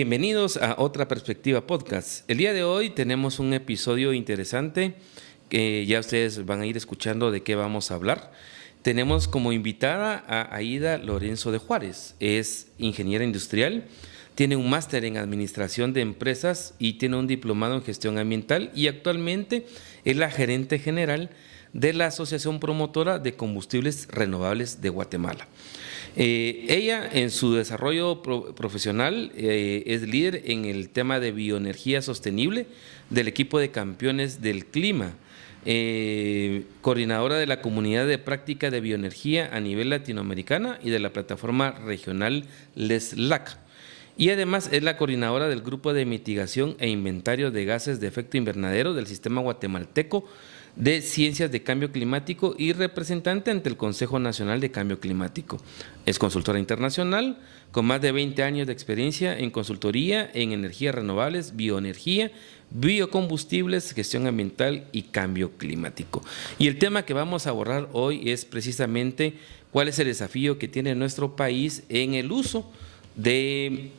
Bienvenidos a Otra Perspectiva Podcast. El día de hoy tenemos un episodio interesante que ya ustedes van a ir escuchando de qué vamos a hablar. Tenemos como invitada a Aida Lorenzo de Juárez. Es ingeniera industrial, tiene un máster en administración de empresas y tiene un diplomado en gestión ambiental y actualmente es la gerente general de la Asociación Promotora de Combustibles Renovables de Guatemala. Ella en su desarrollo profesional es líder en el tema de bioenergía sostenible del equipo de campeones del clima, coordinadora de la comunidad de práctica de bioenergía a nivel latinoamericana y de la plataforma regional LESLAC. Y además es la coordinadora del grupo de mitigación e inventario de gases de efecto invernadero del Sistema Guatemalteco de Ciencias de Cambio Climático y representante ante el Consejo Nacional de Cambio Climático. Es consultora internacional con más de 20 años de experiencia en consultoría en energías renovables, bioenergía, biocombustibles, gestión ambiental y cambio climático. Y el tema que vamos a abordar hoy es precisamente cuál es el desafío que tiene nuestro país en el uso de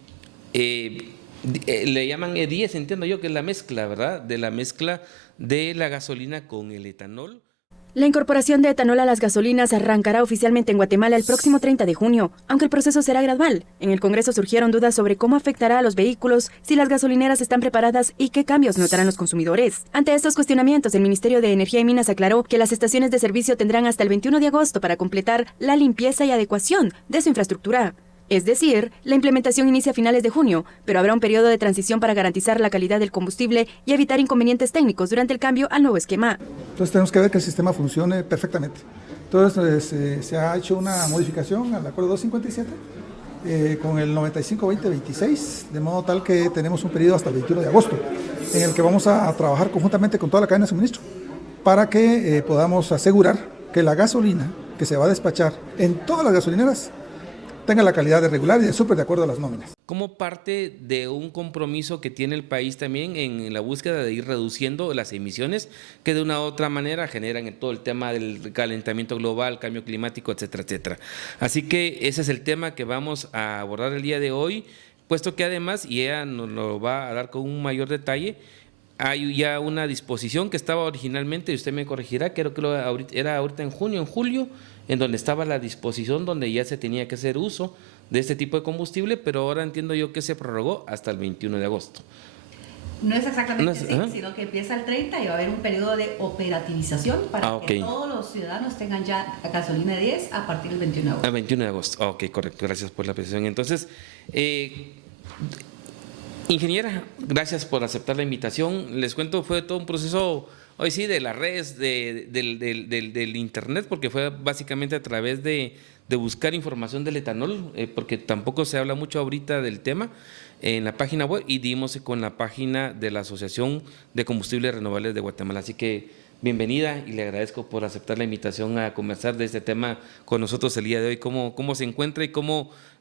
le llaman E10, entiendo yo que es la mezcla, ¿verdad? De la mezcla de la gasolina con el etanol. La incorporación de etanol a las gasolinas arrancará oficialmente en Guatemala el próximo 30 de junio, aunque el proceso será gradual. En el Congreso surgieron dudas sobre cómo afectará a los vehículos, si las gasolineras están preparadas y qué cambios notarán los consumidores. Ante estos cuestionamientos, el Ministerio de Energía y Minas aclaró que las estaciones de servicio tendrán hasta el 21 de agosto para completar la limpieza y adecuación de su infraestructura. Es decir, la implementación inicia a finales de junio, pero habrá un periodo de transición para garantizar la calidad del combustible y evitar inconvenientes técnicos durante el cambio al nuevo esquema. Entonces tenemos que ver que el sistema funcione perfectamente. Entonces se ha hecho una modificación al acuerdo 257 con el 95-2026, de modo tal que tenemos un periodo hasta el 21 de agosto, en el que vamos a trabajar conjuntamente con toda la cadena de suministro para que podamos asegurar que la gasolina que se va a despachar en todas las gasolineras tenga la calidad de regular y de súper de acuerdo a las nóminas. Como parte de un compromiso que tiene el país también en la búsqueda de ir reduciendo las emisiones que de una u otra manera generan todo el tema del calentamiento global, cambio climático, etcétera, etcétera. Así que ese es el tema que vamos a abordar el día de hoy, puesto que además, y ella nos lo va a dar con un mayor detalle, hay ya una disposición que estaba originalmente, y usted me corregirá, creo que era ahorita en julio, en donde estaba la disposición donde ya se tenía que hacer uso de este tipo de combustible, pero ahora entiendo yo que se prorrogó hasta el 21 de agosto. No es exactamente así, sino que empieza el 30 y va a haber un periodo de operativización para que todos los ciudadanos tengan ya gasolina 10 a partir del 21 de agosto. El 21 de agosto, ok, correcto, gracias por la precisión. Entonces, ingeniera, gracias por aceptar la invitación. Les cuento, fue todo un proceso, hoy sí, de las redes, del internet, porque fue básicamente a través de buscar información del etanol, porque tampoco se habla mucho ahorita del tema en la página web, y dimos con la página de la Asociación de Combustibles Renovables de Guatemala. Así que bienvenida y le agradezco por aceptar la invitación a conversar de este tema con nosotros el día de hoy. ¿Cómo se encuentra y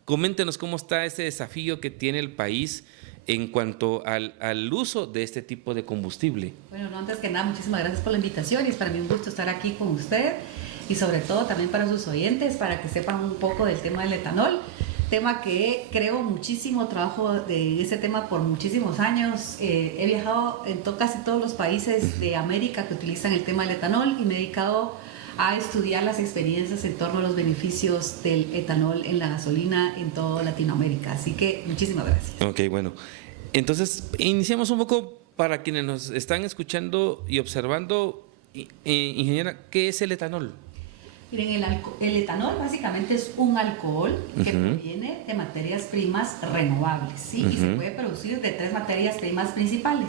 coméntenos cómo está ese desafío que tiene el país en cuanto al uso de este tipo de combustible? Bueno, no, antes que nada, muchísimas gracias por la invitación y es para mí un gusto estar aquí con usted y sobre todo también para sus oyentes, para que sepan un poco del tema del etanol, tema que creo muchísimo trabajo de ese tema por muchísimos años. He viajado en casi todos los países de América que utilizan el tema del etanol y me he dedicado a estudiar las experiencias en torno a los beneficios del etanol en la gasolina en toda Latinoamérica. Así que muchísimas gracias. Ok, bueno. Entonces, iniciamos un poco para quienes nos están escuchando y observando. Ingeniera, ¿qué es el etanol? Miren, el etanol básicamente es un alcohol que proviene de materias primas renovables, ¿sí? Y se puede producir de 3 materias primas principales.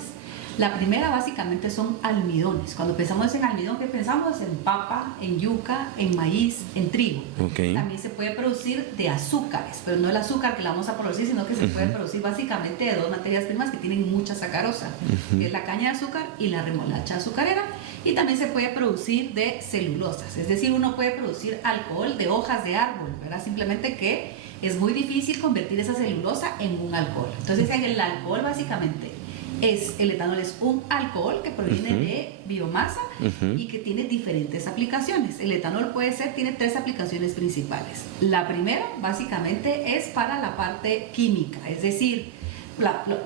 La primera básicamente son almidones. Cuando pensamos en almidón, ¿qué pensamos? En papa, en yuca, en maíz, en trigo. También se puede producir de azúcares, pero no el azúcar que la vamos a producir, sino que se puede producir básicamente de 2 materias primas que tienen mucha sacarosa, que es la caña de azúcar y la remolacha azucarera. Y también se puede producir de celulosas, es decir, uno puede producir alcohol de hojas de árbol, ¿verdad? Simplemente que es muy difícil convertir esa celulosa en un alcohol. Entonces, el alcohol básicamente el etanol es un alcohol que proviene de biomasa y que tiene diferentes aplicaciones. El etanol tiene 3 aplicaciones principales. La primera básicamente es para la parte química, es decir,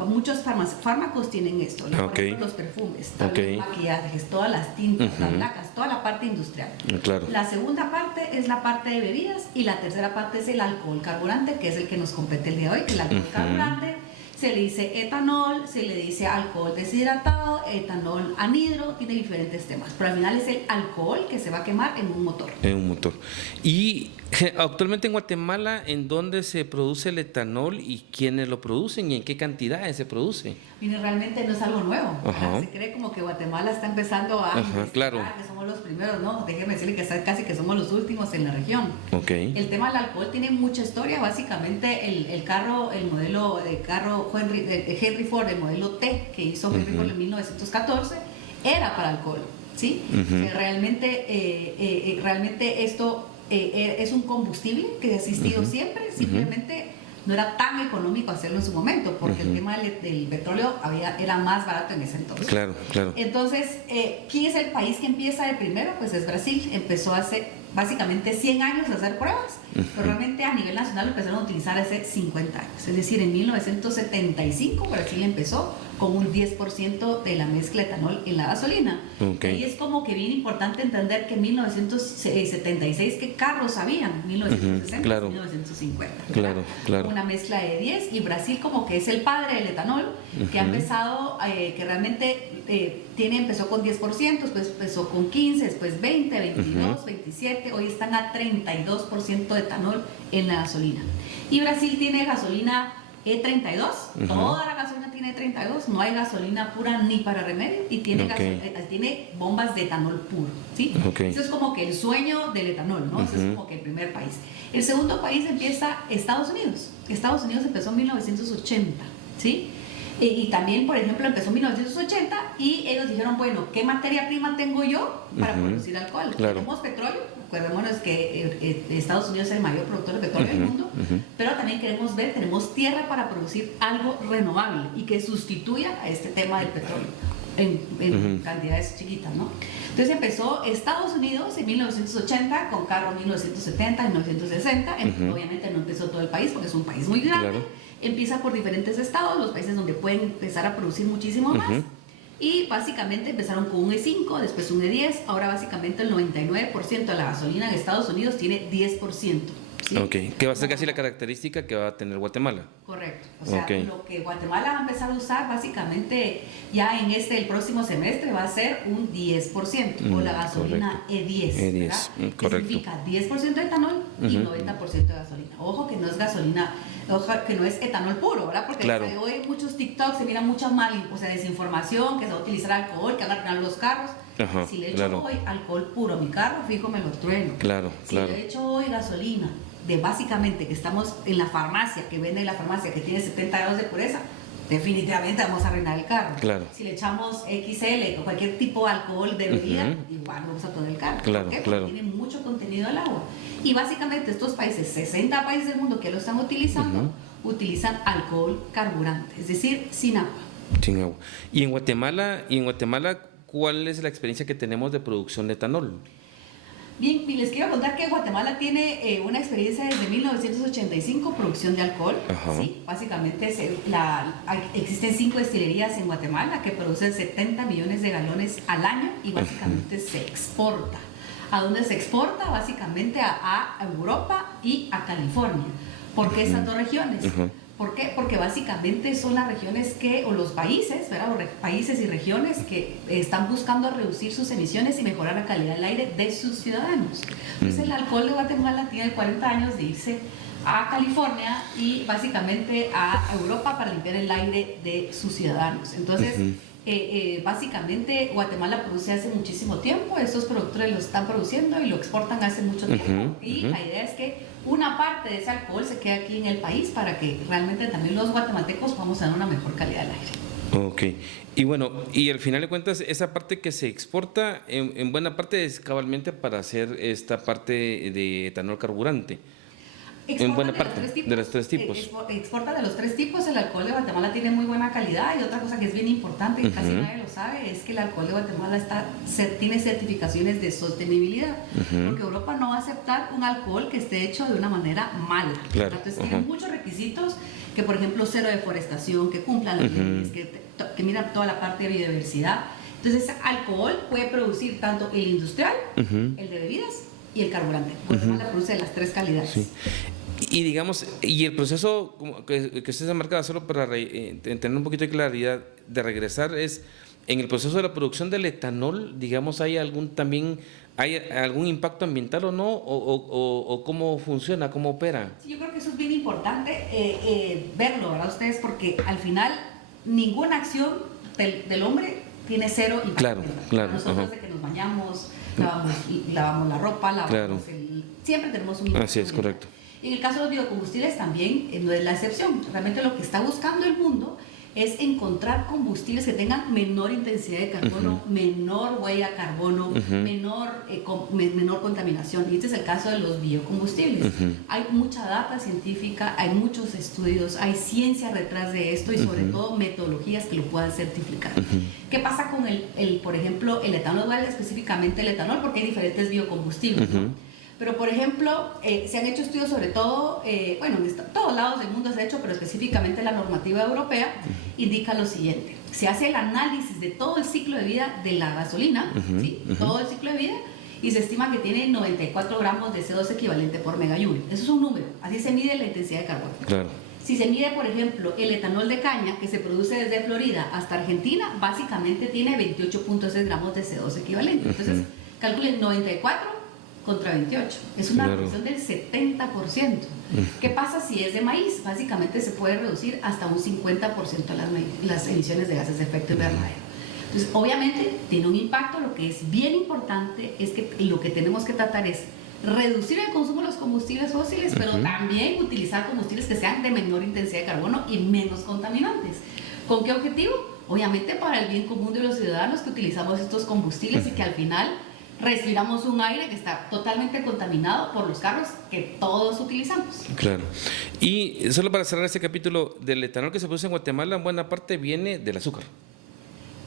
muchos fármacos tienen esto, por ejemplo, los perfumes, los maquillajes, todas las tintas, las placas, toda la parte industrial. Claro. La segunda parte es la parte de bebidas y la tercera parte es el alcohol carburante, que es el que nos compete el día de hoy. El alcohol carburante se le dice etanol, se le dice alcohol deshidratado, etanol anhidro, tiene diferentes temas, pero al final es el alcohol que se va a quemar en un motor. En un motor. Y actualmente en Guatemala, ¿en dónde se produce el etanol y quiénes lo producen y en qué cantidades se produce? Mire, realmente no es algo nuevo. Se cree como que Guatemala está empezando a claro, que somos los primeros, ¿no? Déjeme decirle que casi que somos los últimos en la región. El tema del alcohol tiene mucha historia. Básicamente el modelo de carro Henry Ford, el modelo T que hizo Henry Ford en 1914, era para alcohol, ¿sí? Realmente esto es un combustible que ha existido siempre, simplemente no era tan económico hacerlo en su momento, porque el tema del petróleo era más barato en ese entonces. Claro. Entonces, ¿quién es el país que empieza de primero? Pues es Brasil. Empezó hace básicamente 100 años a hacer pruebas, pero realmente a nivel nacional lo empezaron a utilizar hace 50 años. Es decir, en 1975 Brasil empezó con un 10% de la mezcla de etanol en la gasolina. Y es como que bien importante entender que en 1976 qué carros habían, 1960, 1950. Claro. Una mezcla de 10, y Brasil como que es el padre del etanol, que ha empezado, que realmente empezó con 10%, después empezó con 15%, después 20%, 22%, 27%, hoy están a 32% de etanol en la gasolina. Y Brasil tiene gasolina E32, toda la gasolina tiene E32, no hay gasolina pura ni para remedio, y tiene bombas de etanol puro, ¿sí? Eso es como que el sueño del etanol, ¿no? Eso es como que el primer país. El segundo país empieza Estados Unidos. Estados Unidos empezó en 1980, ¿sí? Y también, por ejemplo, empezó en 1980 y ellos dijeron, bueno, ¿qué materia prima tengo yo para producir alcohol? Tenemos petróleo, acordémonos que Estados Unidos es el mayor productor de petróleo del mundo, pero también tenemos tierra para producir algo renovable y que sustituya a este tema del petróleo en cantidades chiquitas, ¿no? Entonces empezó Estados Unidos en 1980 con carro en 1970, 1960, obviamente no empezó todo el país porque es un país muy grande. Empieza por diferentes estados, los países donde pueden empezar a producir muchísimo más. Y básicamente empezaron con un E5, después un E10. Ahora básicamente el 99% de la gasolina en Estados Unidos tiene 10%. ¿Sí? Que va a ser casi la característica que va a tener Guatemala. Correcto. O sea, lo que Guatemala va a empezar a usar básicamente ya en el próximo semestre va a ser un 10%, o la gasolina E10. Correcto. Significa 10% de etanol y 90% de gasolina. Ojo que no es gasolina, que no es etanol puro, ¿verdad? Porque hoy en muchos TikToks se mira mucha desinformación, que se va a utilizar alcohol, que van a arruinar los carros. Si le echo hoy alcohol puro a mi carro, fijo, me lo trueno. Si le echo hoy gasolina, básicamente que estamos en la farmacia, que vende la farmacia, que tiene 70 grados de pureza, definitivamente vamos a arruinar el carro. Si le echamos XL o cualquier tipo de alcohol de bebida, igual vamos a todo el carro. Porque tiene mucho contenido del agua. Y básicamente estos países, 60 países del mundo que lo están utilizando, utilizan alcohol carburante, es decir, sin agua. Sin agua. Y en Guatemala, ¿cuál es la experiencia que tenemos de producción de etanol? Bien, les quiero contar que Guatemala tiene una experiencia desde 1985, producción de alcohol. ¿Sí? Básicamente existen 5 destilerías en Guatemala que producen 70 millones de galones al año y básicamente se exporta. ¿A dónde se exporta? Básicamente a Europa y a California. ¿Por qué esas dos regiones? ¿Por qué? Porque básicamente son las regiones o los países, ¿verdad? Países y regiones que están buscando reducir sus emisiones y mejorar la calidad del aire de sus ciudadanos. Entonces el alcohol de Guatemala tiene 40 años de irse a California y básicamente a Europa para limpiar el aire de sus ciudadanos. Entonces, básicamente Guatemala produce hace muchísimo tiempo, estos productores lo están produciendo y lo exportan hace mucho tiempo. Y la idea es que una parte de ese alcohol se quede aquí en el país para que realmente también los guatemaltecos podamos tener una mejor calidad del aire. Y bueno, y al final de cuentas, esa parte que se exporta, en buena parte es cabalmente para hacer esta parte de etanol carburante. En buena parte de los tres tipos. Exporta de los 3 tipos. El alcohol de Guatemala tiene muy buena calidad, y otra cosa que es bien importante y casi nadie lo sabe es que el alcohol de Guatemala tiene certificaciones de sostenibilidad, porque Europa no va a aceptar un alcohol que esté hecho de una manera mala. Entonces tiene muchos requisitos que por ejemplo cero deforestación, que cumplan las leyes, que miran toda la parte de biodiversidad. Entonces, alcohol puede producir tanto el industrial, el de bebidas y el carburante. Guatemala produce de las 3 calidades. Sí. Y digamos, y el proceso como que usted se ha marcado, solo para tener un poquito de claridad de regresar, es en el proceso de la producción del etanol, digamos, ¿hay algún impacto ambiental o no? ¿O cómo funciona, cómo opera? Sí, yo creo que eso es bien importante verlo, ¿verdad? Ustedes, porque al final ninguna acción del hombre tiene cero impacto. Claro, claro. Nosotros de que nos bañamos, lavamos la ropa, siempre tenemos un impacto. Así es, correcto. En el caso de los biocombustibles también no es la excepción. Realmente lo que está buscando el mundo es encontrar combustibles que tengan menor intensidad de carbono, menor huella de carbono, menor contaminación. Y este es el caso de los biocombustibles. Hay mucha data científica, hay muchos estudios, hay ciencia detrás de esto y sobre todo metodologías que lo puedan certificar. ¿Qué pasa con por ejemplo, el etanol? Vale específicamente el etanol porque hay diferentes biocombustibles, ¿no? Pero, por ejemplo, se han hecho estudios sobre todo, bueno, en todos lados del mundo se ha hecho, pero específicamente la normativa europea indica lo siguiente. Se hace el análisis de todo el ciclo de vida de la gasolina, ¿sí? Todo el ciclo de vida, y se estima que tiene 94 gramos de CO2 equivalente por megajoule. Eso es un número, así se mide la intensidad de carbono. Claro. Si se mide, por ejemplo, el etanol de caña que se produce desde Florida hasta Argentina, básicamente tiene 28.6 gramos de CO2 equivalente. Entonces, calculen 94 contra 28. Es una reducción del 70%. ¿Qué pasa si es de maíz? Básicamente se puede reducir hasta un 50% las emisiones de gases de efecto invernadero. Entonces, obviamente, tiene un impacto. Lo que es bien importante es que lo que tenemos que tratar es reducir el consumo de los combustibles fósiles, pero también utilizar combustibles que sean de menor intensidad de carbono y menos contaminantes. ¿Con qué objetivo? Obviamente para el bien común de los ciudadanos que utilizamos estos combustibles y que al final respiramos un aire que está totalmente contaminado por los carros que todos utilizamos. Claro. Y solo para cerrar este capítulo, del etanol que se produce en Guatemala, en buena parte viene del azúcar.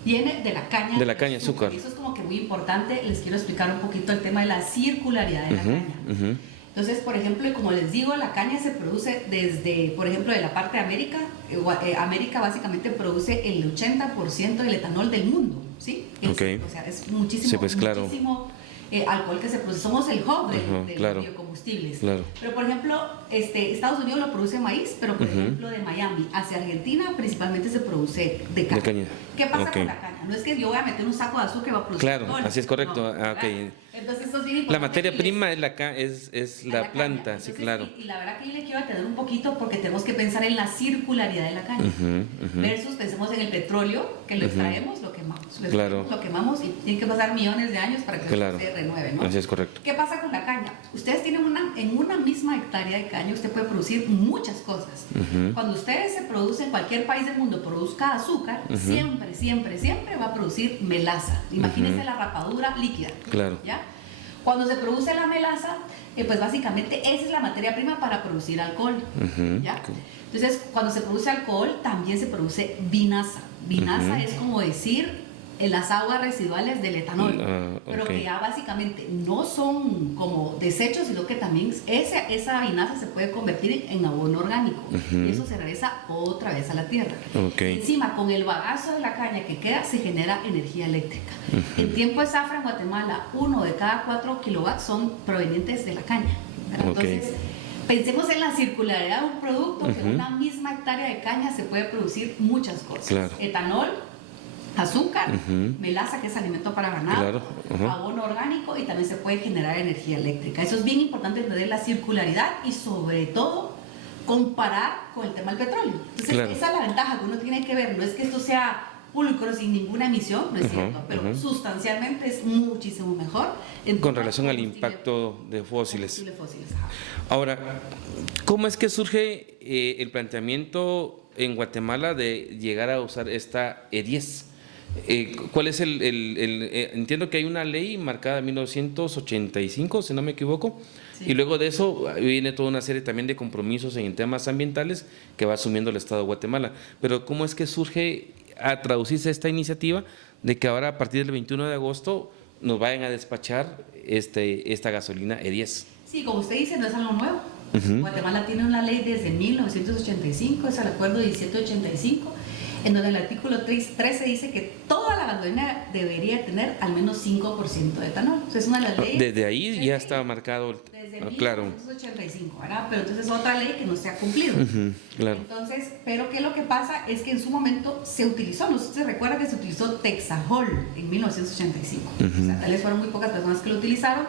Viene de la caña. De la caña de azúcar. Y eso es como que muy importante. Les quiero explicar un poquito el tema de la circularidad de la caña. Entonces, por ejemplo, como les digo, la caña se produce desde, por ejemplo, de la parte de América. América básicamente produce el 80% del etanol del mundo, ¿sí? O sea, es muchísimo, sí, pues, claro. muchísimo alcohol que se produce. Somos el hub de claro, los biocombustibles. Claro. Pero, por ejemplo, Estados Unidos lo produce maíz, pero, por ejemplo, de Miami hacia Argentina principalmente se produce de caña. ¿Qué pasa con la caña? No es que yo voy a meter un saco de azúcar y va a producir alcohol. Así es correcto. No, entonces, esto es bien importante. La materia prima es la planta, entonces, sí, claro. Y la verdad que yo le quiero atender un poquito porque tenemos que pensar en la circularidad de la caña. Versus pensemos en el petróleo, que lo extraemos, lo quemamos. Lo quemamos y tiene que pasar millones de años para que se renueve, ¿no? Así es correcto. ¿Qué pasa con la caña? Ustedes tienen en una misma hectárea de caña, usted puede producir muchas cosas. Cuando ustedes se producen, en cualquier país del mundo produzca azúcar, siempre va a producir melaza. Imagínense la rapadura líquida. Claro. ¿Ya? Cuando se produce la melaza, pues básicamente esa es la materia prima para producir alcohol. ¿Ya? Entonces, cuando se produce alcohol, también se produce vinaza. Vinaza es como decir las aguas residuales del etanol, pero que ya básicamente no son como desechos, sino que también esa vinaza se puede convertir en abono orgánico y eso se regresa otra vez a la tierra. Encima, con el bagazo de la caña que queda, se genera energía eléctrica. En tiempo de zafra en Guatemala, 1 de cada 4 kilowatts son provenientes de la caña. Entonces, pensemos en la circularidad de un producto que en una misma hectárea de caña se puede producir muchas cosas. Etanol, azúcar, melaza, que es alimento para ganado, abono orgánico, y también se puede generar energía eléctrica. Eso es bien importante, entender la circularidad y sobre todo comparar con el tema del petróleo. Entonces, esa es la ventaja que uno tiene que ver. No es que esto sea pulcro sin ninguna emisión, no es cierto, pero sustancialmente es muchísimo mejor con relación al impacto de fósiles. Ahora, ¿cómo es que surge el planteamiento en Guatemala de llegar a usar esta E10? ¿Cuál es entiendo que hay una ley marcada en 1985, si no me equivoco, y luego de eso viene toda una serie también de compromisos en temas ambientales que va asumiendo el Estado de Guatemala. Pero ¿cómo es que surge a traducirse esta iniciativa de que ahora a partir del 21 de agosto nos vayan a despachar esta gasolina E10? Sí, como usted dice, no es algo nuevo. Guatemala tiene una ley desde 1985, es el acuerdo 1785, en donde el artículo 13 dice que toda la gasolina debería tener al menos 5% de etanol. O sea, es una de las leyes. Desde ahí ya está marcado. Desde claro. 1985, ¿verdad? Pero entonces es otra ley que no se ha cumplido. Claro. Entonces, pero que lo que pasa es que en su momento se utilizó, no sé si se recuerda que se utilizó Texajol en 1985. O sea, tal vez fueron muy pocas personas que lo utilizaron.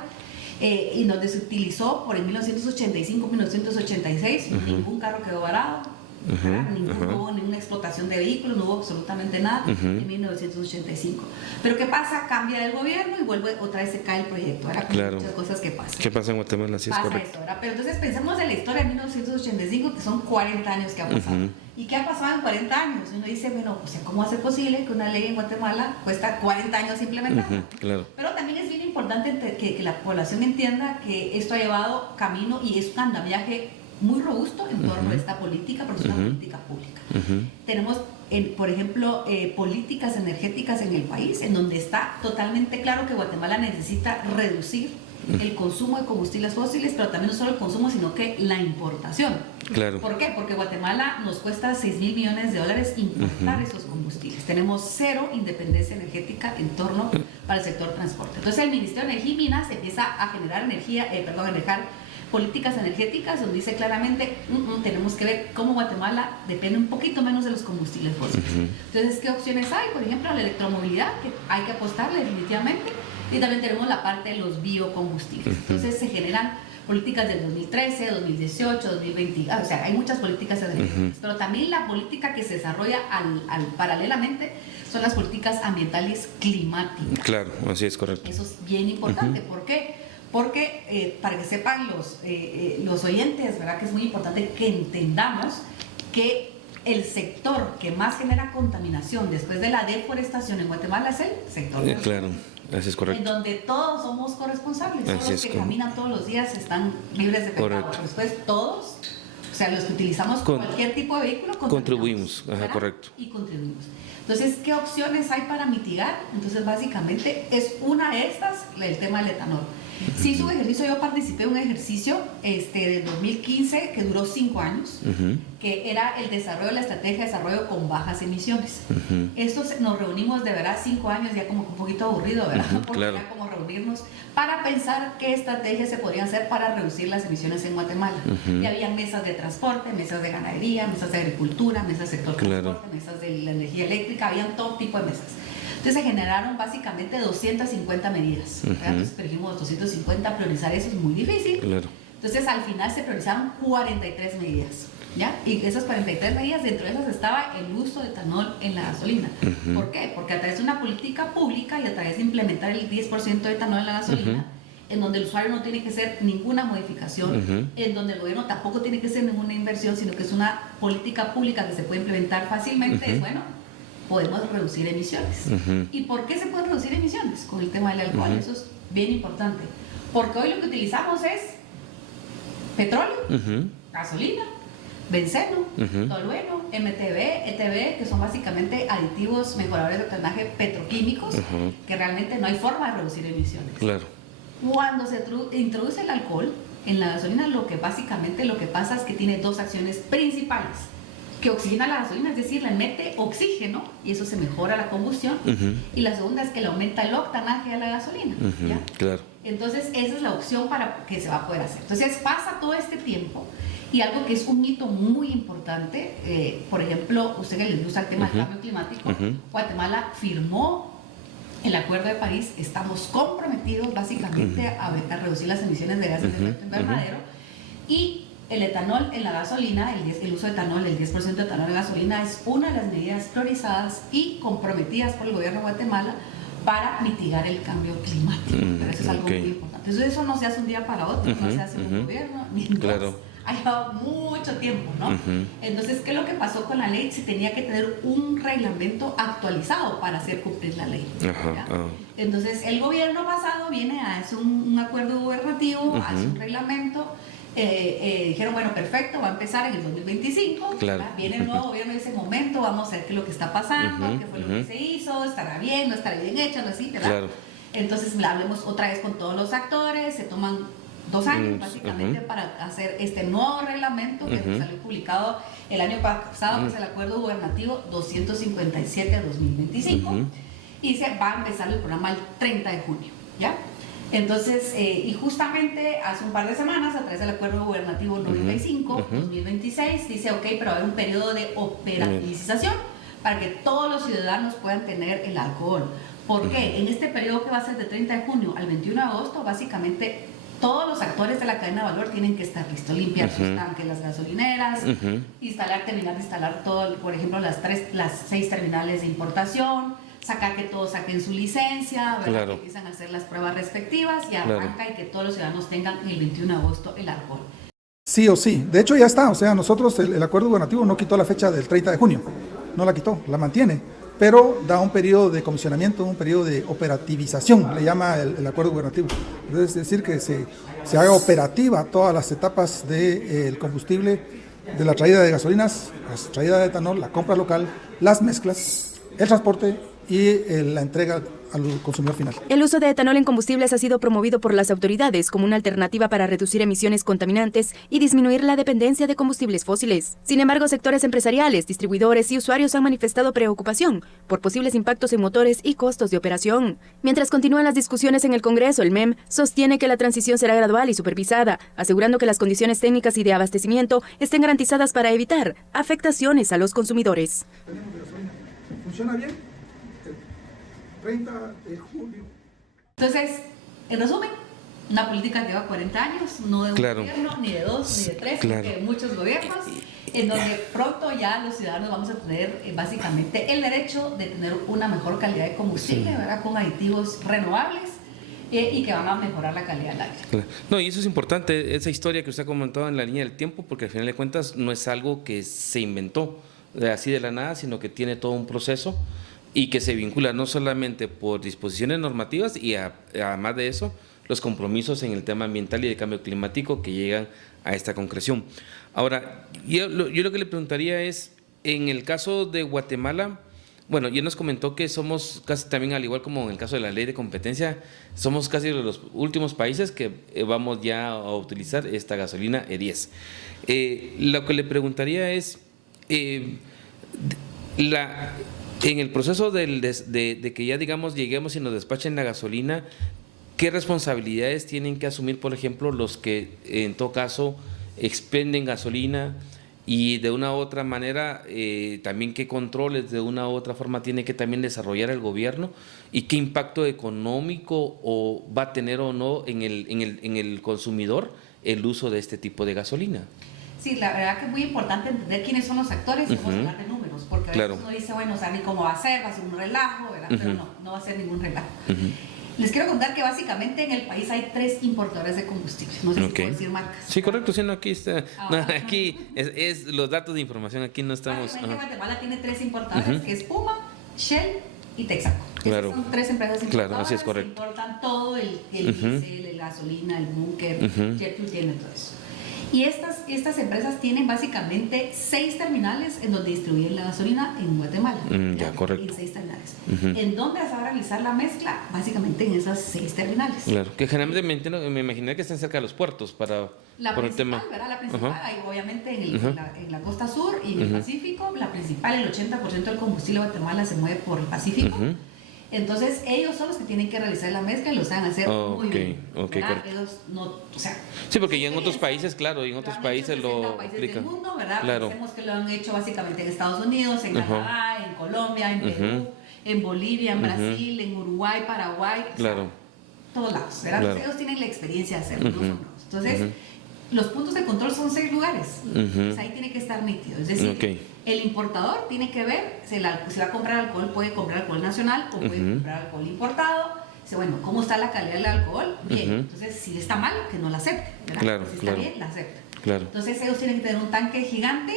Y donde se utilizó por en 1985-1986, ningún carro quedó varado. No hubo ninguna explotación de vehículos, no hubo absolutamente nada en 1985. Pero ¿qué pasa? Cambia el gobierno y vuelve otra vez, se cae el proyecto. Ahora claro. Muchas cosas que pasan. ¿Qué pasa en Guatemala? Sí, es correcto. Esto, pero entonces pensemos en la historia de 1985, que son 40 años que ha pasado. ¿Y qué ha pasado en 40 años? Uno dice, bueno, o sea, ¿cómo va a ser posible que una ley en Guatemala cuesta 40 años implementarla? Claro. Pero también es bien importante que la población entienda que esto ha llevado camino y es un andamiaje muy robusto en torno a esta política, porque es una política pública. Tenemos, por ejemplo, políticas energéticas en el país, en donde está totalmente claro que Guatemala necesita reducir el consumo de combustibles fósiles, pero también no solo el consumo, sino que la importación. Claro. ¿Por qué? Porque Guatemala nos cuesta $6,000 millones importar esos combustibles. Tenemos cero independencia energética en torno para el sector transporte. Entonces el Ministerio de Energía y Minas empieza a generar políticas energéticas donde dice claramente tenemos que ver cómo Guatemala depende un poquito menos de los combustibles fósiles. Entonces, ¿qué opciones hay? Por ejemplo, la electromovilidad, que hay que apostarle definitivamente, y también tenemos la parte de los biocombustibles. Entonces se generan políticas del 2013, 2018, 2020, o sea, hay muchas políticas energéticas, pero también la política que se desarrolla paralelamente son las políticas ambientales climáticas. Claro, así es correcto. Eso es bien importante. ¿Por qué? Porque para que sepan los oyentes, ¿verdad? Que es muy importante que entendamos que el sector que más genera contaminación después de la deforestación en Guatemala es el sector de claro, así es correcto. En donde todos somos corresponsables, Así todos los que caminan todos los días están libres de pecado. Pero después todos, o sea, los que utilizamos cualquier tipo de vehículo, contribuimos. Correcto. Y contribuimos. Entonces, ¿qué opciones hay para mitigar? Entonces, básicamente, es una de estas, el tema del etanol. Sí, su ejercicio, yo participé en un ejercicio de 2015 que duró 5 años, que era el desarrollo de la estrategia de desarrollo con bajas emisiones. Estos nos reunimos de verdad 5 años, ya como un poquito aburrido, ¿verdad? Porque era como reunirnos para pensar qué estrategias se podrían hacer para reducir las emisiones en Guatemala. Y había mesas de transporte, mesas de ganadería, mesas de agricultura, mesas del sector transporte, mesas de la energía eléctrica, habían todo tipo de mesas. Entonces se generaron básicamente 250 medidas. Entonces dijimos 250, priorizar eso es muy difícil. Claro. Entonces al final se priorizaron 43 medidas. ¿Ya? Y esas 43 medidas, dentro de esas estaba el uso de etanol en la gasolina. ¿Por qué? Porque a través de una política pública y a través de implementar el 10% de etanol en la gasolina, en donde el usuario no tiene que hacer ninguna modificación, en donde el gobierno tampoco tiene que hacer ninguna inversión, sino que es una política pública que se puede implementar fácilmente, es bueno, podemos reducir emisiones. ¿Y por qué se pueden reducir emisiones? Con el tema del alcohol, eso es bien importante. Porque hoy lo que utilizamos es petróleo, gasolina, benceno, tolueno, MTB, ETB, que son básicamente aditivos mejoradores de octanaje petroquímicos, que realmente no hay forma de reducir emisiones. Claro. Cuando se introduce el alcohol en la gasolina, lo que pasa es que tiene dos acciones principales. Que oxigena la gasolina, es decir, le mete oxígeno y eso se mejora la combustión. Y la segunda es que le aumenta el octanaje a la gasolina. ¿Ya? Claro. Entonces, esa es la opción para que se va a poder hacer. Entonces, pasa todo este tiempo y algo que es un hito muy importante, por ejemplo, usted que les gusta el tema del cambio climático, Guatemala firmó el Acuerdo de París, estamos comprometidos básicamente a reducir las emisiones de gases de efecto invernadero y el etanol en la gasolina, el uso de etanol, el 10% de etanol en la gasolina es una de las medidas priorizadas y comprometidas por el gobierno de Guatemala para mitigar el cambio climático. Pero eso es algo muy importante. Entonces eso no se hace un día para otro, no se hace en un gobierno, ni en dos. Ha llevado mucho tiempo, ¿no? Entonces, ¿qué es lo que pasó con la ley? Se tenía que tener un reglamento actualizado para hacer cumplir la ley. Entonces, el gobierno pasado viene a hacer un acuerdo gubernativo, hace un reglamento. Dijeron, bueno, perfecto, va a empezar en el 2025. Claro. Viene el nuevo gobierno en ese momento, vamos a ver qué es lo que está pasando, qué fue lo que se hizo, estará bien, no estará bien hecho, no así, ¿verdad? Claro. Entonces, hablemos otra vez con todos los actores, se toman 2 años básicamente para hacer este nuevo reglamento que salió publicado el año pasado, que es el acuerdo gubernativo 257-2025, y se va a empezar el programa el 30 de junio, ¿ya? Entonces, y justamente hace un par de semanas, a través del acuerdo gubernativo 95-2026, dice, ok, pero va a haber un periodo de operativización para que todos los ciudadanos puedan tener el alcohol. ¿Por qué? En este periodo que va a ser de 30 de junio al 21 de agosto, básicamente todos los actores de la cadena de valor tienen que estar listos, limpiar sus tanques, las gasolineras, terminar de instalar todo, por ejemplo, las 6 terminales de importación, sacar que todos saquen su licencia, ¿verdad? Que empiezan a hacer las pruebas respectivas y arranca y que todos los ciudadanos tengan el 21 de agosto el alcohol. Sí o sí, de hecho ya está, o sea, nosotros el acuerdo gubernativo no quitó la fecha del 30 de junio, no la quitó, la mantiene, pero da un periodo de comisionamiento, un periodo de operativización, le llama el acuerdo gubernativo. Es decir, que se haga operativa todas las etapas del combustible, de la traída de gasolinas, la traída de etanol, la compra local, las mezclas, el transporte y la entrega al consumidor final. El uso de etanol en combustibles ha sido promovido por las autoridades como una alternativa para reducir emisiones contaminantes y disminuir la dependencia de combustibles fósiles. Sin embargo, sectores empresariales, distribuidores y usuarios han manifestado preocupación por posibles impactos en motores y costos de operación. Mientras continúan las discusiones en el Congreso, el MEM sostiene que la transición será gradual y supervisada, asegurando que las condiciones técnicas y de abastecimiento estén garantizadas para evitar afectaciones a los consumidores. ¿Funciona bien? 30 de julio. Entonces, en resumen, una política que lleva 40 años, no de un gobierno, ni de 2, ni de 3, sino de muchos gobiernos, en donde pronto ya los ciudadanos vamos a tener básicamente el derecho de tener una mejor calidad de combustible, ¿verdad? Con aditivos renovables y que van a mejorar la calidad del aire. No, y eso es importante, esa historia que usted ha comentado en la línea del tiempo, porque al final de cuentas no es algo que se inventó así de la nada, sino que tiene todo un proceso y que se vincula no solamente por disposiciones normativas y además de eso, los compromisos en el tema ambiental y de cambio climático que llegan a esta concreción. Ahora, yo lo que le preguntaría es, en el caso de Guatemala, bueno, ya nos comentó que somos casi también, al igual como en el caso de la ley de competencia, somos casi de los últimos países que vamos ya a utilizar esta gasolina E10. Lo que le preguntaría es, en el proceso de que ya, digamos, lleguemos y nos despachen la gasolina, ¿qué responsabilidades tienen que asumir, por ejemplo, los que en todo caso expenden gasolina y de una u otra manera también qué controles de una u otra forma tiene que también desarrollar el gobierno y qué impacto económico va a tener o no en el consumidor el uso de este tipo de gasolina? Sí, la verdad que es muy importante entender quiénes son los actores y vamos a hablar de números, porque a veces uno dice, bueno, o sea, ni cómo va a ser un relajo, ¿verdad? Pero no va a ser ningún relajo. Les quiero contar que básicamente en el país hay 3 importadores de combustible, no sé si puedo decir marcas. Sí, correcto, sí, no, aquí está, aquí es los datos de información, aquí no estamos. Guatemala tiene 3 importadores, que es Puma, Shell y Texaco. Son 3 empresas importadoras. Claro, así es correcto. Que importan todo, el diésel, el gasolina, el búnker, JetBlue tiene todo eso. Y estas empresas tienen básicamente 6 terminales en donde distribuyen la gasolina en Guatemala. Ya, correcto. En 6 terminales. ¿En dónde se va a realizar la mezcla? Básicamente en esas 6 terminales. Claro, que generalmente me imaginé que están cerca de los puertos por el tema. ¿Verdad? La principal, hay, obviamente en la costa sur y en el Pacífico, la principal, el 80% del combustible de Guatemala se mueve por el Pacífico. Entonces ellos son los que tienen que realizar la mezcla y lo saben hacer muy bien. Ellos no, o sea, sí, porque ya en otros países, claro, y en otros países lo aplican. Del mundo, ¿verdad? Claro. Pensemos que lo han hecho básicamente en Estados Unidos, en Canadá, en Colombia, en Perú, en Bolivia, en Brasil, en Uruguay, Paraguay, claro. Todos lados, ¿verdad? Entonces, ellos tienen la experiencia de hacerlo, no son nuevos. Entonces, los puntos de control son 6 lugares. Entonces, ahí tiene que estar nítido. Es decir, el importador tiene que ver si va a comprar alcohol, puede comprar alcohol nacional o puede comprar alcohol importado. Dice, bueno, ¿cómo está la calidad del alcohol? Bien, entonces si está mal, que no la acepte, ¿verdad? Claro, si está bien, la acepta. Claro. Entonces ellos tienen que tener un tanque gigante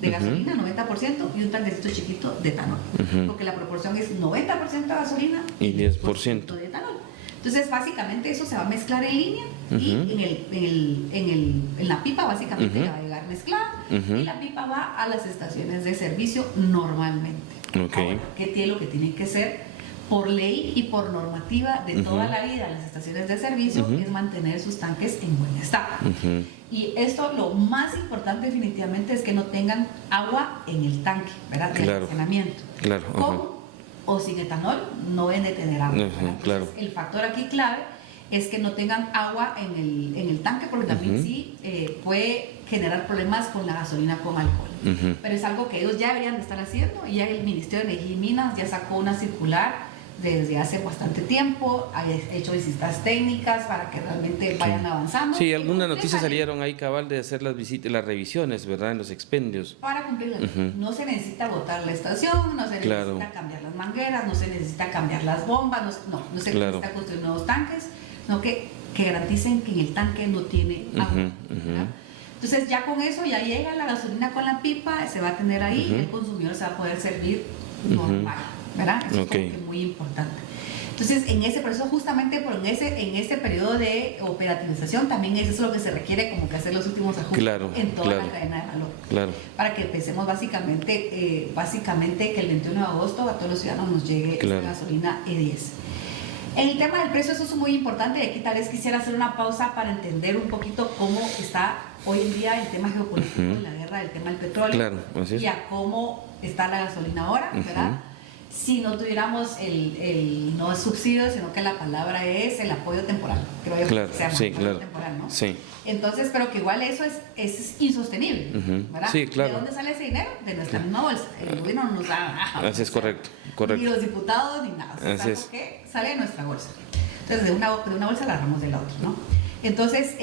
de gasolina, 90%, y un tanquecito chiquito de etanol. Porque la proporción es 90% de gasolina y 10% de etanol. Entonces, básicamente eso se va a mezclar en línea y en la pipa básicamente va a llegar mezclada y la pipa va a las estaciones de servicio normalmente. Ahora, ¿qué tiene lo que tiene que ser? por ley y por normativa de toda la vida las estaciones de servicio es mantener sus tanques en buen estado. Y esto, lo más importante definitivamente es que no tengan agua en el tanque, ¿verdad? De almacenamiento. Con o sin etanol no deben de tener agua. Entonces, el factor aquí clave es que no tengan agua en el tanque, porque también sí puede generar problemas con la gasolina con alcohol. Pero es algo que ellos ya deberían de estar haciendo, y ya el Ministerio de Energía y Minas ya sacó una circular desde hace bastante tiempo, ha hecho visitas técnicas para que realmente vayan avanzando. Sí, algunas noticias salieron ahí, cabal, de hacer las visitas, las revisiones, ¿verdad?, en los expendios. Para cumplir la ley. No se necesita botar la estación, no se necesita cambiar las mangueras, no se necesita cambiar las bombas, no se necesita construir nuevos tanques, sino que garanticen que en el tanque no tiene agua. Entonces ya con eso ya llega la gasolina con la pipa, se va a tener ahí, y el consumidor se va a poder servir normal, ¿verdad? Eso es como que muy importante. Entonces, en ese proceso, justamente en ese periodo de operativización, también eso es lo que se requiere, como que hacer los últimos ajustes en toda la cadena de valor. Para que empecemos básicamente que el 21 de agosto a todos los ciudadanos nos llegue esa gasolina E10. En el tema del precio, eso es muy importante, y aquí tal vez quisiera hacer una pausa para entender un poquito cómo está hoy en día el tema geopolítico, la guerra, el tema del petróleo, y a cómo está la gasolina ahora, ¿verdad? Si no tuviéramos no es subsidio, sino que la palabra es el apoyo temporal, creo yo que se llama temporal, ¿no? Entonces, pero que igual eso es insostenible, ¿verdad? ¿De dónde sale ese dinero? De nuestra misma bolsa. El gobierno no nos da nada. Así es, correcto. Ni los diputados, ni nada. Porque sale de nuestra bolsa. Entonces, de una bolsa la agarramos de la otra, ¿no? Entonces,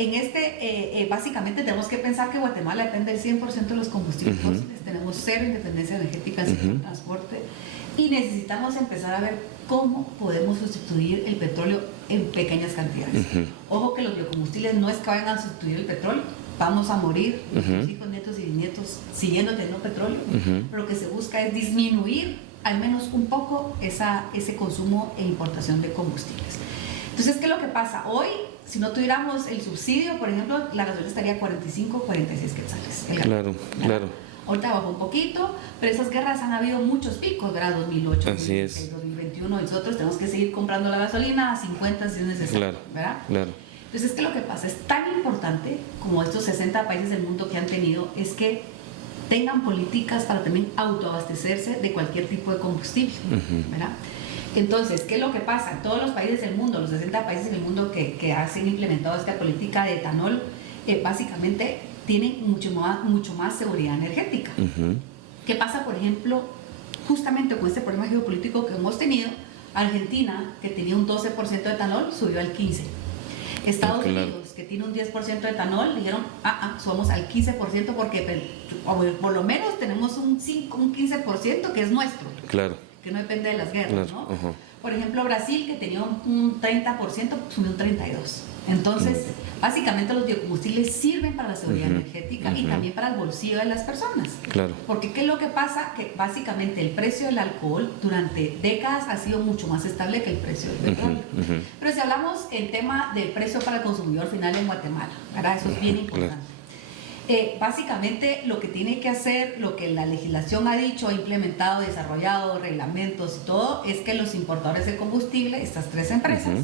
básicamente tenemos que pensar que Guatemala depende del 100% de los combustibles fósiles. Tenemos cero independencia energética en el transporte, y necesitamos empezar a ver cómo podemos sustituir el petróleo en pequeñas cantidades. Ojo que los biocombustibles no es que vayan a sustituir el petróleo, vamos a morir, nuestros hijos, nietos y bisnietos siguiendo teniendo petróleo, pero lo que se busca es disminuir al menos un poco ese consumo e importación de combustibles. Entonces, ¿qué es lo que pasa? Hoy, si no tuviéramos el subsidio, por ejemplo, la gasolina estaría 45, 46 quetzales. Claro. Ahorita bajó un poquito, pero esas guerras han habido muchos picos, ¿verdad? 2008, 2016, 2021, y nosotros tenemos que seguir comprando la gasolina a 50 si es necesario, ¿verdad? Entonces, ¿qué es lo que pasa? Es tan importante como estos 60 países del mundo que han tenido, es que tengan políticas para también autoabastecerse de cualquier tipo de combustible, ¿verdad? Entonces, ¿qué es lo que pasa? En todos los países del mundo, los 60 países del mundo que han implementado esta política de etanol, básicamente tienen mucho más seguridad energética. ¿Qué pasa, por ejemplo, justamente con este problema geopolítico que hemos tenido? Argentina, que tenía un 12% de etanol, subió al 15%. Estados Unidos, que tiene un 10% de etanol, dijeron, subamos al 15% porque por lo menos tenemos un 15% que es nuestro. Que no depende de las guerras, ¿no? Por ejemplo, Brasil, que tenía un 30%, subió un 32%. Entonces, básicamente los biocombustibles sirven para la seguridad energética y también para el bolsillo de las personas. Porque ¿qué es lo que pasa? Que básicamente el precio del alcohol durante décadas ha sido mucho más estable que el precio del petróleo. Pero si hablamos el tema del precio para el consumidor final en Guatemala, ¿verdad? Eso es bien importante. Básicamente lo que tiene que hacer, lo que la legislación ha dicho, ha implementado, desarrollado, reglamentos y todo, es que los importadores de combustible, estas tres empresas,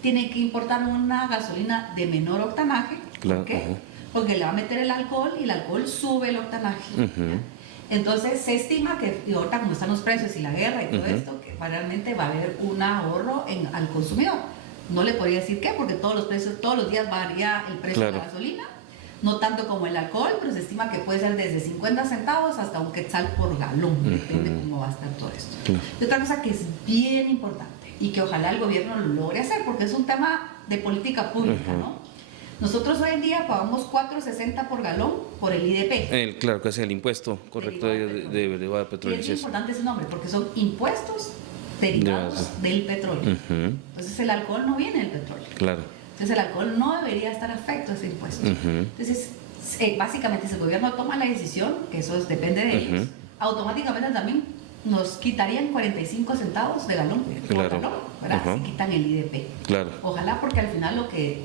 tienen que importar una gasolina de menor octanaje. ¿Por qué? Porque le va a meter el alcohol y el alcohol sube el octanaje. Entonces se estima que, y ahorita como están los precios y la guerra y todo esto, que realmente va a haber un ahorro al consumidor. No le podría decir qué, porque todos los días varía el precio de la gasolina. No tanto como el alcohol, pero se estima que puede ser desde 50 centavos hasta un quetzal por galón, depende cómo va a estar todo esto. Y otra cosa que es bien importante y que ojalá el gobierno lo logre hacer, porque es un tema de política pública, ¿no? Nosotros hoy en día pagamos 4.60 por galón por el IDP. Claro, que es el impuesto correcto de derivado de petróleo. Y es importante ese nombre, porque son impuestos derivados del petróleo. Entonces el alcohol no viene del petróleo. Entonces el alcohol no debería estar afecto a ese impuesto. Entonces, básicamente, si el gobierno toma la decisión, que eso depende de ellos, automáticamente también nos quitarían 45 centavos de galón por galón, ¿verdad? Si quitan el IDP. Ojalá, porque al final lo que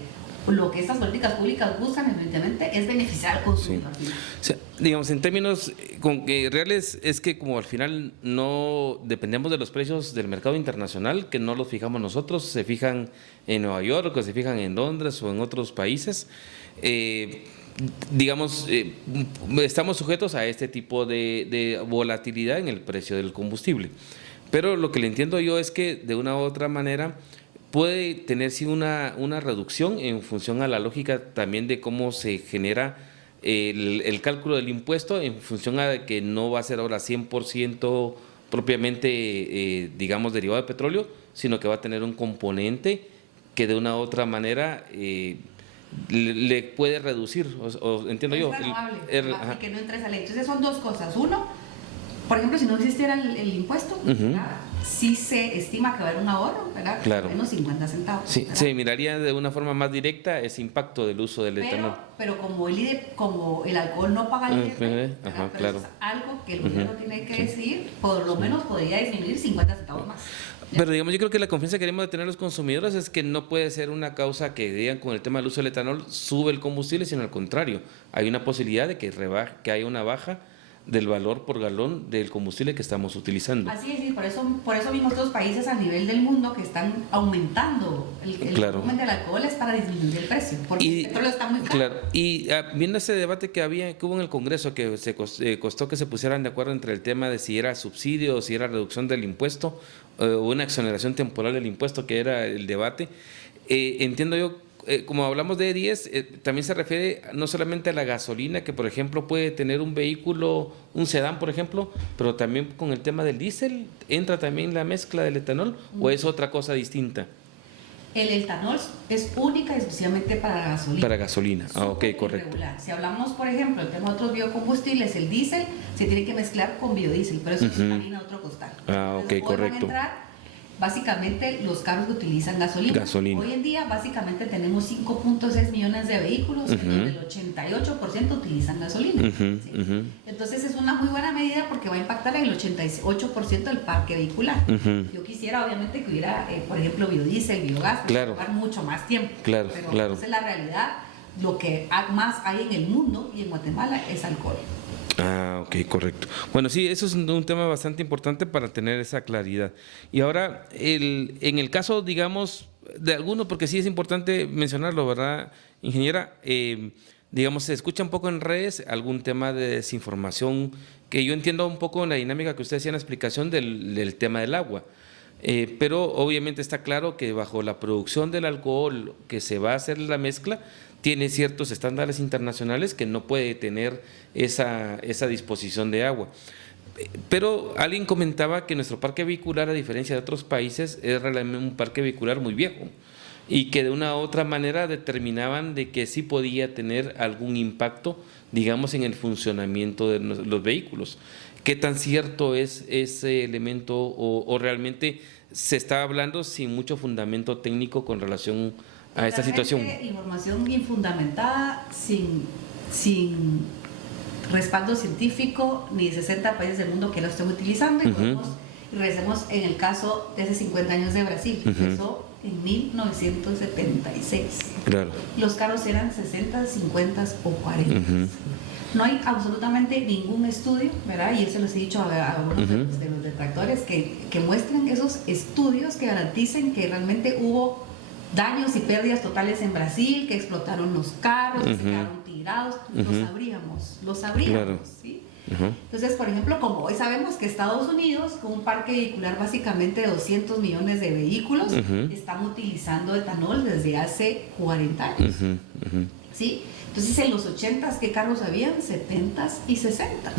lo que estas políticas públicas buscan evidentemente es beneficiar al consumidor. Sí. O sea, digamos, en términos reales, es que como al final no dependemos de los precios del mercado internacional, que no los fijamos nosotros, se fijan en Nueva York, o se fijan en Londres o en otros países, digamos, estamos sujetos a este tipo de volatilidad en el precio del combustible. Pero lo que le entiendo yo es que de una u otra manera puede tener sí una reducción en función a la lógica también de cómo se genera el cálculo del impuesto, en función a que no va a ser ahora 100% propiamente, digamos, derivado de petróleo, sino que va a tener un componente que de una u otra manera le puede reducir, o entiendo yo. Renovable, y que no entre esa ley. Entonces son dos cosas. Uno, por ejemplo, si no existiera el impuesto, sí se estima que va a haber un ahorro, ¿verdad? Claro. Menos 50 centavos. Sí, se miraría de una forma más directa ese impacto del uso del etanol. Pero como el alcohol no paga el IDP, pero claro. es algo que el gobierno tiene que decidir, por lo menos podría disminuir 50 centavos más. Pero digamos, yo creo que la confianza que queremos de tener los consumidores es que no puede ser una causa que digan con el tema del uso del etanol sube el combustible, sino al contrario, hay una posibilidad de que haya una baja del valor por galón del combustible que estamos utilizando. Así es, y por eso mismo otros países a nivel del mundo que están aumentando el volumen del alcohol es para disminuir el precio, porque el petróleo está muy caro. Claro, y viendo ese debate que hubo en el Congreso, que se costó que se pusieran de acuerdo entre el tema de si era subsidio o si era reducción del impuesto o una exoneración temporal del impuesto, que era el debate, entiendo yo, como hablamos de E10, también se refiere no solamente a la gasolina, que por ejemplo puede tener un vehículo, un sedán por ejemplo, pero también con el tema del diésel, ¿entra también la mezcla del etanol o es otra cosa distinta? El etanol es única y exclusivamente para la gasolina. Para gasolina, ok, correcto. Irregular. Si hablamos, por ejemplo, del tema de otros biocombustibles, el diésel se tiene que mezclar con biodiesel, pero eso es harina de otro costal. Ok, correcto. Básicamente los carros que utilizan gasolina. Hoy en día básicamente tenemos 5.6 millones de vehículos, en donde el 88% utilizan gasolina. ¿Sí? Entonces es una muy buena medida porque va a impactar en el 88% del parque vehicular. Yo quisiera obviamente que hubiera, por ejemplo, biodiesel, biogás, que va a llevar mucho más tiempo. Pero entonces la realidad, lo que más hay en el mundo y en Guatemala es alcohol. Ok, correcto. Bueno, sí, eso es un tema bastante importante para tener esa claridad. Y ahora, en el caso, digamos, de algunos, porque sí es importante mencionarlo, ¿verdad, ingeniera? Digamos, se escucha un poco en redes algún tema de desinformación, que yo entiendo un poco en la dinámica que usted hacía en la explicación del tema del agua. Pero obviamente está claro que bajo la producción del alcohol que se va a hacer la mezcla, tiene ciertos estándares internacionales que no puede tener esa disposición de agua. Pero alguien comentaba que nuestro parque vehicular, a diferencia de otros países, es realmente un parque vehicular muy viejo y que de una u otra manera determinaban de que sí podía tener algún impacto, digamos, en el funcionamiento de los vehículos. ¿Qué tan cierto es ese elemento o realmente se está hablando sin mucho fundamento técnico con relación a esta situación? Información infundamentada, sin respaldo científico, ni 60 países del mundo que lo estén utilizando. Y regresemos en el caso de hace 50 años de Brasil, que empezó en 1976. Claro. Los carros eran 60, 50 o 40. No hay absolutamente ningún estudio, ¿verdad? Y eso les he dicho a algunos de los detractores que muestren esos estudios que garanticen que realmente hubo daños y pérdidas totales en Brasil, que explotaron los carros, que se quedaron tirados. Lo sabríamos, claro. ¿Sí? Entonces, por ejemplo, como hoy sabemos que Estados Unidos, con un parque vehicular básicamente de 200 millones de vehículos, están utilizando etanol desde hace 40 años. ¿Sí? Entonces, en los 80s, ¿qué carros habían? 70s y 60s.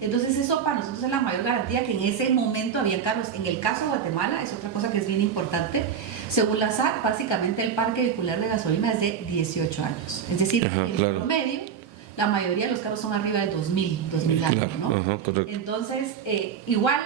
Entonces, eso para nosotros es la mayor garantía que en ese momento había carros. En el caso de Guatemala, es otra cosa que es bien importante. Según la SAT, básicamente el parque vehicular de gasolina es de 18 años. Es decir, en promedio, la mayoría de los carros son arriba de 2000 años, ¿no? Entonces, igual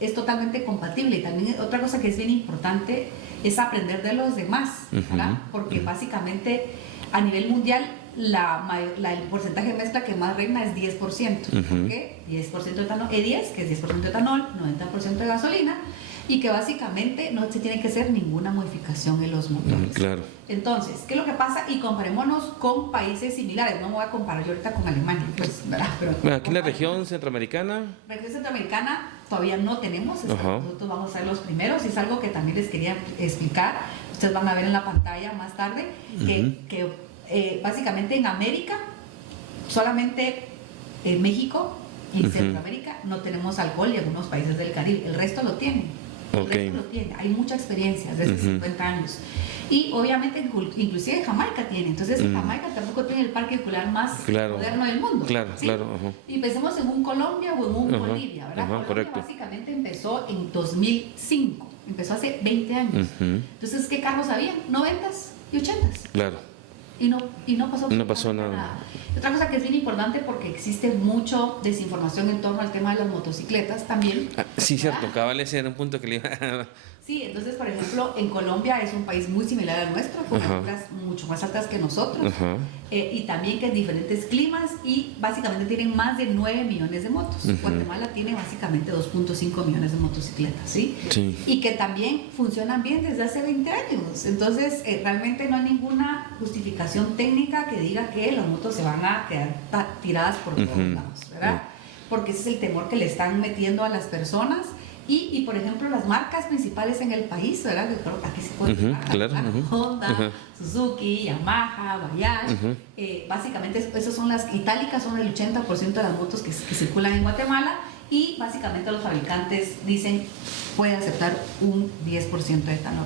es totalmente compatible. Y también otra cosa que es bien importante es aprender de los demás, ¿verdad? Porque básicamente a nivel mundial el porcentaje de mezcla que más reina es 10%. ¿Por qué? 10% de etanol, E10, que es 10% de etanol, 90% de gasolina. y que básicamente no se tiene que hacer ninguna modificación en los motores. Claro. Entonces, ¿qué es lo que pasa? Y comparémonos con países similares. No me voy a comparar yo ahorita con Alemania, pues, ¿verdad? Pero Bueno, aquí en la región centroamericana. Región centroamericana todavía no tenemos. Nosotros vamos a ser los primeros y es algo que también les quería explicar. Ustedes van a ver en la pantalla más tarde que básicamente en América, solamente en México y Centroamérica no tenemos alcohol y algunos países del Caribe. El resto lo tienen. El resto lo tiene. Hay mucha experiencia desde 50 años. Y obviamente inclusive Jamaica tiene. Entonces Jamaica tampoco tiene el parque vehicular más moderno del mundo. ¿Sí? Y pensemos en un Colombia o en un Bolivia, ¿verdad? Colombia correcto. básicamente empezó en 2005. Empezó hace 20 años. Entonces, ¿qué carros había? 90s y 80s. Claro. Y no pasó nada. Otra cosa que es bien importante porque existe mucho desinformación en torno al tema de las motocicletas también. Sí, cierto, cabal, ese era un punto que le iba a... Sí, entonces, por ejemplo, en Colombia es un país muy similar al nuestro, con alturas mucho más altas que nosotros, y también que en diferentes climas, y básicamente tienen más de 9 millones de motos. Guatemala tiene básicamente 2.5 millones de motocicletas, ¿sí? Y que también funcionan bien desde hace 20 años. Entonces, realmente no hay ninguna justificación técnica que diga que las motos se van a quedar tiradas por todos lados, ¿verdad? Porque ese es el temor que le están metiendo a las personas. Y por ejemplo, las marcas principales en el país, ¿verdad? Aquí se puede Honda, Suzuki, Yamaha, Bajaj. Básicamente, esas son las itálicas, son el 80% de las motos que circulan en Guatemala. Y básicamente los fabricantes dicen puede aceptar un 10% de etanol.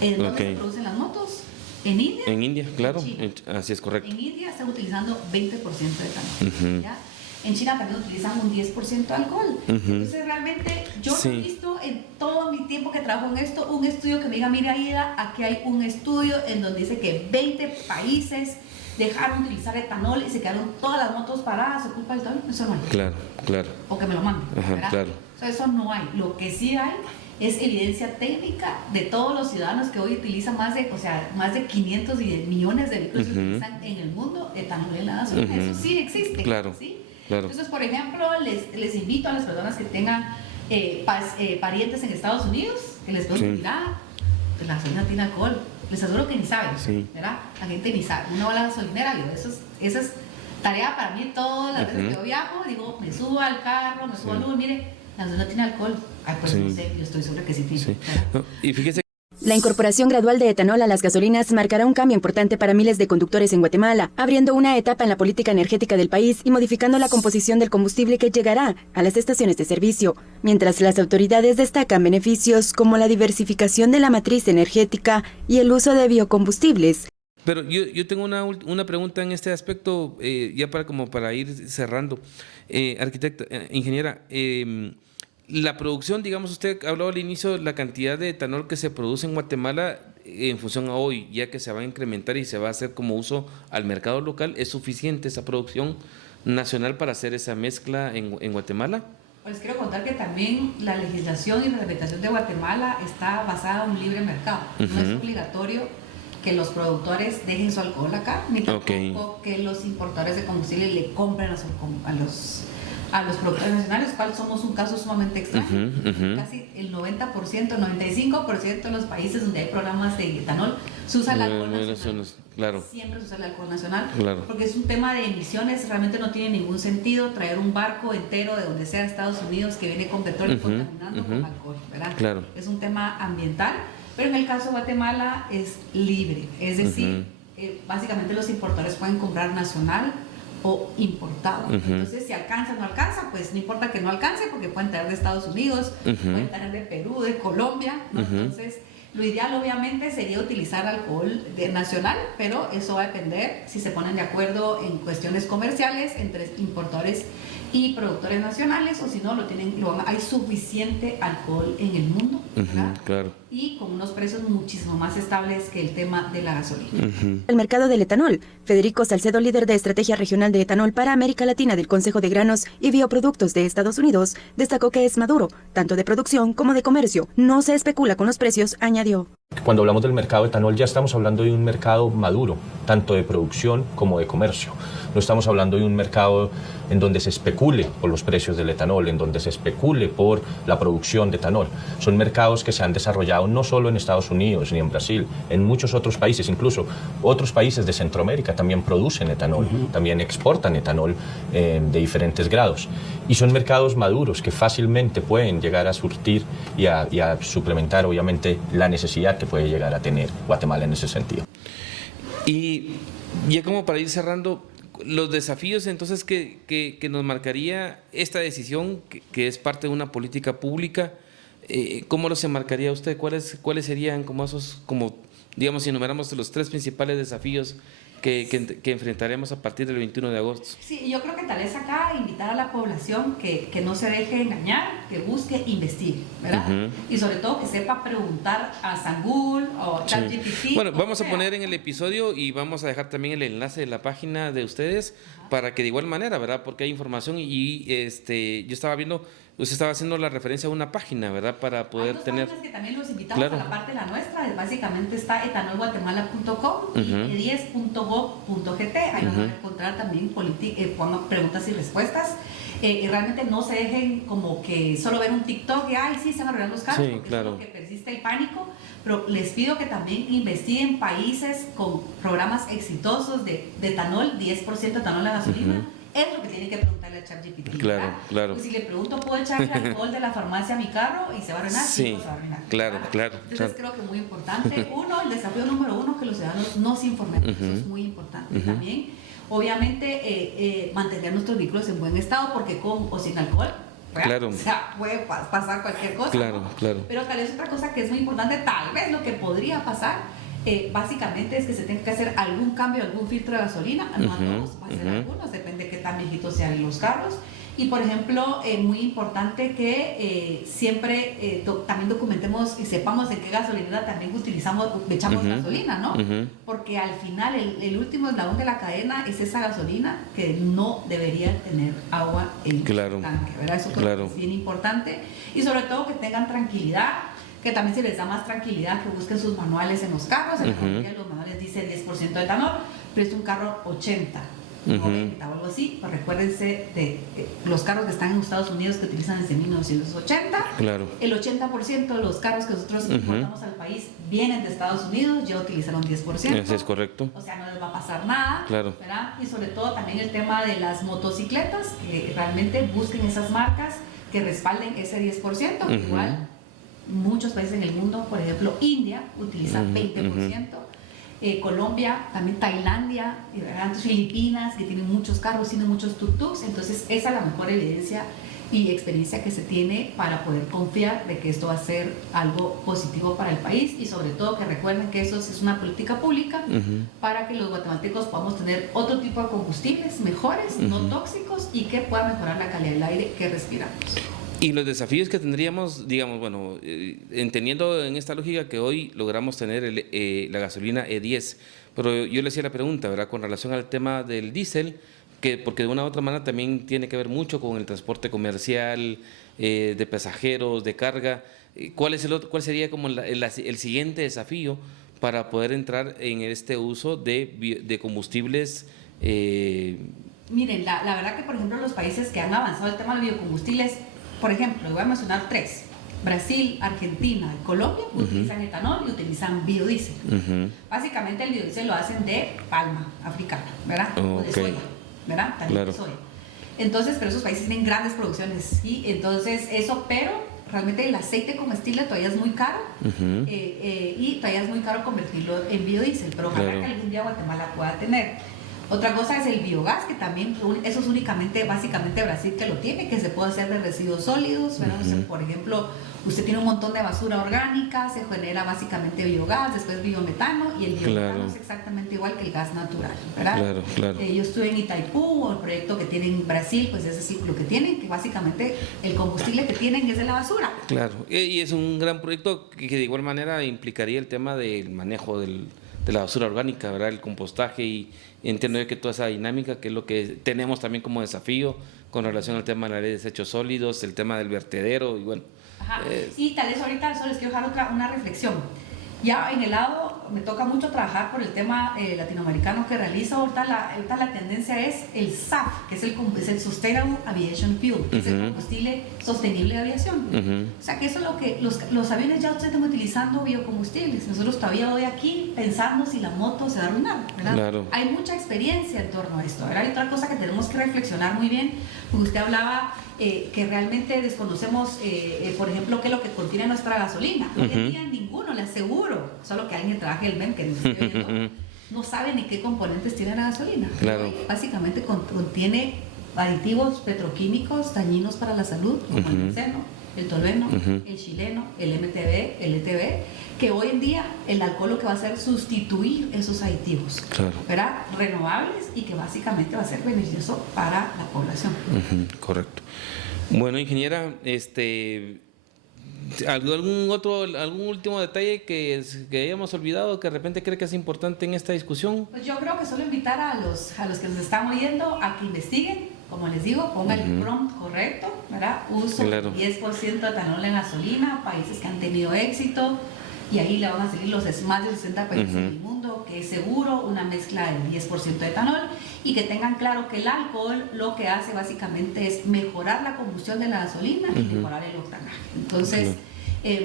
¿En dónde se producen las motos? ¿En India? En India, claro. Así es correcto. En India están utilizando 20% de etanol. ¿Ya? En China también utilizan un 10% de alcohol. Entonces, realmente, yo no he visto en todo mi tiempo que trabajo en esto un estudio que me diga, mira, Aida, aquí hay un estudio en donde dice que 20 países dejaron de utilizar etanol y se quedaron todas las motos paradas por culpa del etanol. Eso no hay. Claro. O que me lo manden, ¿verdad? O sea, eso no hay. Lo que sí hay es evidencia técnica de todos los ciudadanos que hoy utilizan más de 500 millones de vehículos que utilizan en el mundo etanol en la gasolina. Eso sí existe. ¿Sí? Entonces, por ejemplo, les invito a las personas que tengan parientes en Estados Unidos, que les pregunten, mira, la gasolina tiene alcohol. Les aseguro que ni saben, ¿verdad? La gente ni sabe. Uno va a la gasolinera, digo, esa es tarea para mí todas las veces que yo viajo, digo, me subo al carro, me subo al Uber, mire, la gasolina tiene alcohol. Ay, pues no sé, yo estoy segura que sí tiene. No, y fíjese. La incorporación gradual de etanol a las gasolinas marcará un cambio importante para miles de conductores en Guatemala, abriendo una etapa en la política energética del país y modificando la composición del combustible que llegará a las estaciones de servicio, mientras las autoridades destacan beneficios como la diversificación de la matriz energética y el uso de biocombustibles. Pero yo tengo una pregunta en este aspecto, ya para ir cerrando. Arquitecta, ingeniera, la producción, digamos, usted habló al inicio de la cantidad de etanol que se produce en Guatemala en función a hoy, ya que se va a incrementar y se va a hacer como uso al mercado local. ¿Es suficiente esa producción nacional para hacer esa mezcla en Guatemala? Pues quiero contar que también la legislación y reglamentación de Guatemala está basada en un libre mercado. No es obligatorio que los productores dejen su alcohol acá, ni tampoco que los importadores de combustible le compren a los productores nacionales, cual somos un caso sumamente extraño. Casi el 90%, 95% de los países donde hay programas de etanol se usa el alcohol nacional. Siempre se usa el alcohol nacional, porque es un tema de emisiones. Realmente no tiene ningún sentido traer un barco entero de donde sea Estados Unidos que viene con petróleo contaminando con alcohol, ¿verdad? Es un tema ambiental, pero en el caso de Guatemala es libre, es decir, básicamente los importadores pueden comprar nacional o importado. Entonces, si alcanza o no alcanza, pues no importa que no alcance, porque pueden traer de Estados Unidos, pueden traer de Perú, de Colombia, ¿no? Entonces, lo ideal obviamente sería utilizar alcohol nacional, pero eso va a depender si se ponen de acuerdo en cuestiones comerciales entre importadores y productores nacionales, o si no, hay suficiente alcohol en el mundo, ¿verdad? Y con unos precios muchísimo más estables que el tema de la gasolina. El mercado del etanol. Federico Salcedo, líder de Estrategia Regional de Etanol para América Latina del Consejo de Granos y Bioproductos de Estados Unidos, destacó que es maduro, tanto de producción como de comercio. No se especula con los precios, añadió. cuando hablamos del mercado de etanol ya estamos hablando de un mercado maduro, tanto de producción como de comercio. No estamos hablando de un mercado en donde se especule por los precios del etanol, en donde se especule por la producción de etanol. Son mercados que se han desarrollado no solo en Estados Unidos ni en Brasil, en muchos otros países, incluso otros países de Centroamérica también producen etanol, también exportan etanol de diferentes grados. Y son mercados maduros que fácilmente pueden llegar a surtir y a suplementar, obviamente, la necesidad que puede llegar a tener Guatemala en ese sentido. Y ya como para ir cerrando, los desafíos entonces que nos marcaría esta decisión, que es parte de una política pública, ¿cómo los enmarcaría usted? ¿Cuáles serían como esos, como digamos, si enumeramos los 3 principales desafíos que enfrentaremos a partir del 21 de agosto? Sí, yo creo que tal vez acá invitar a la población que no se deje engañar, que busque investigue, ¿verdad? Y sobre todo que sepa preguntar a San Google o ChatGPT. Bueno, vamos a poner en el episodio y vamos a dejar también el enlace de la página de ustedes para que de igual manera, ¿verdad? Porque hay información y yo estaba viendo, usted estaba haciendo la referencia a una página, ¿verdad? Para poder hay tener... páginas que también los invitamos a la parte de la nuestra, básicamente está etanolguatemala.com y e10.gov.gt, ahí van a encontrar también preguntas y respuestas. Y realmente no se dejen como que solo ver un TikTok y ay sí se van a arreglar los carros, porque es lo que persiste el pánico, pero les pido que también investiguen países con programas exitosos de etanol, 10% de etanol a gasolina. Es lo que tienen que preguntarle a ChatGPT. Claro. Pues si le pregunto, ¿puedo echar el alcohol de la farmacia a mi carro? Y se va a arruinar. Sí, se va a arruinar. Claro. Entonces creo que es muy importante. El desafío número 1, que los ciudadanos nos informen. Eso es muy importante. También, obviamente, mantener nuestros vehículos en buen estado, porque con o sin alcohol, o sea, puede pasar cualquier cosa. Claro. Pero tal vez otra cosa que es muy importante, tal vez lo que podría pasar, básicamente es que se tenga que hacer algún cambio, algún filtro de gasolina, no a todos, va a ser algunos, depende de qué tan viejitos sean los carros. Y por ejemplo, muy importante que siempre también documentemos y sepamos en qué gasolinera también echamos gasolina, ¿no? Porque al final el último eslabón de la cadena es esa gasolina que no debería tener agua en el tanque, ¿verdad? Eso creo que es bien importante. Y sobre todo que tengan tranquilidad, que también se les da más tranquilidad, que busquen sus manuales en los carros. En la mayoría de los manuales dice 10% de etanol, pero es un carro 80, 90 o algo así. Pues recuérdense de los carros que están en Estados Unidos que utilizan desde 1980. El 80% de los carros que nosotros importamos al país vienen de Estados Unidos, ya utilizaron 10%. Eso es correcto. O sea, no les va a pasar nada. ¿Verdad? Y sobre todo también el tema de las motocicletas, que realmente busquen esas marcas que respalden ese 10%, igual. Muchos países en el mundo, por ejemplo, India utiliza 20%, Colombia, también Tailandia, Filipinas, que tienen muchos carros, tienen muchos tuk-tuks. Entonces, esa es la mejor evidencia y experiencia que se tiene para poder confiar de que esto va a ser algo positivo para el país, y sobre todo que recuerden que eso es una política pública para que los guatemaltecos podamos tener otro tipo de combustibles mejores, no tóxicos, y que pueda mejorar la calidad del aire que respiramos. Y los desafíos que tendríamos, digamos, bueno, entendiendo en esta lógica que hoy logramos tener la gasolina E10, pero yo le hacía la pregunta, ¿verdad?, con relación al tema del diésel, porque de una u otra manera también tiene que ver mucho con el transporte comercial, de pasajeros, de carga. ¿Cuál sería como el siguiente desafío para poder entrar en este uso de combustibles? Miren, la verdad que, por ejemplo, los países que han avanzado el tema de biocombustibles, por ejemplo, voy a mencionar 3. Brasil, Argentina y Colombia utilizan etanol y utilizan biodiesel. Básicamente el biodiesel lo hacen de palma africana, ¿verdad? O de soya, ¿verdad? También de soya. Entonces, pero esos países tienen grandes producciones, ¿sí? Entonces, pero realmente el aceite comestible todavía es muy caro, y todavía es muy caro convertirlo en biodiesel, pero ojalá que algún día Guatemala pueda tener. Otra cosa es el biogás, que también, eso es básicamente Brasil que lo tiene, que se puede hacer de residuos sólidos, ¿verdad? O sea, por ejemplo, usted tiene un montón de basura orgánica, se genera básicamente biogás, después biometano, y el biometano es exactamente igual que el gas natural, ¿verdad? Yo estuve en Itaipú, el proyecto que tienen en Brasil, pues ese ciclo que tienen, que básicamente el combustible que tienen es de la basura. Y es un gran proyecto que de igual manera implicaría el tema del manejo de la basura orgánica, ¿verdad?, el compostaje, y entiendo que toda esa dinámica, que es lo que tenemos también como desafío con relación al tema de la ley de desechos sólidos, el tema del vertedero, y bueno. Y tal vez ahorita solo les quiero dejar una reflexión. Ya en el lado me toca mucho trabajar por el tema latinoamericano que realizo. Ahorita la tendencia es el SAF, que es el Sustainable Aviation Fuel, que es el combustible sostenible de aviación. O sea que eso es lo que los aviones ya están utilizando biocombustibles. Nosotros todavía hoy aquí pensando si la moto se va a arruinar, ¿verdad? Claro. Hay mucha experiencia en torno a esto, ¿verdad? Hay otra cosa que tenemos que reflexionar muy bien, porque usted hablaba que realmente desconocemos, por ejemplo, qué es lo que contiene nuestra gasolina. Hoy en día ninguno, le aseguro, solo que alguien trabaje el MEM que nos esté viendo, no sabe ni qué componentes tiene la gasolina. Claro. Hoy básicamente contiene aditivos petroquímicos dañinos para la salud, como el benceno, el tolueno, el xileno, el MTB, el ETB, que hoy en día el alcohol lo que va a hacer es sustituir esos aditivos, Claro. ¿verdad? Renovables, y que básicamente va a ser beneficioso para la población. Correcto. Bueno, ingeniera, ¿algún último detalle que hayamos olvidado, que de repente cree que es importante en esta discusión? Pues yo creo que solo invitar a los que nos están oyendo a que investiguen, como les digo, pongan el prompt correcto, ¿verdad? Uso Claro. 10% de etanol en gasolina, países que han tenido éxito, y ahí le van a salir los más de 60 países del mundo, que es seguro, una mezcla del 10% de etanol, y que tengan claro que el alcohol lo que hace básicamente es mejorar la combustión de la gasolina y mejorar el octanaje. Entonces,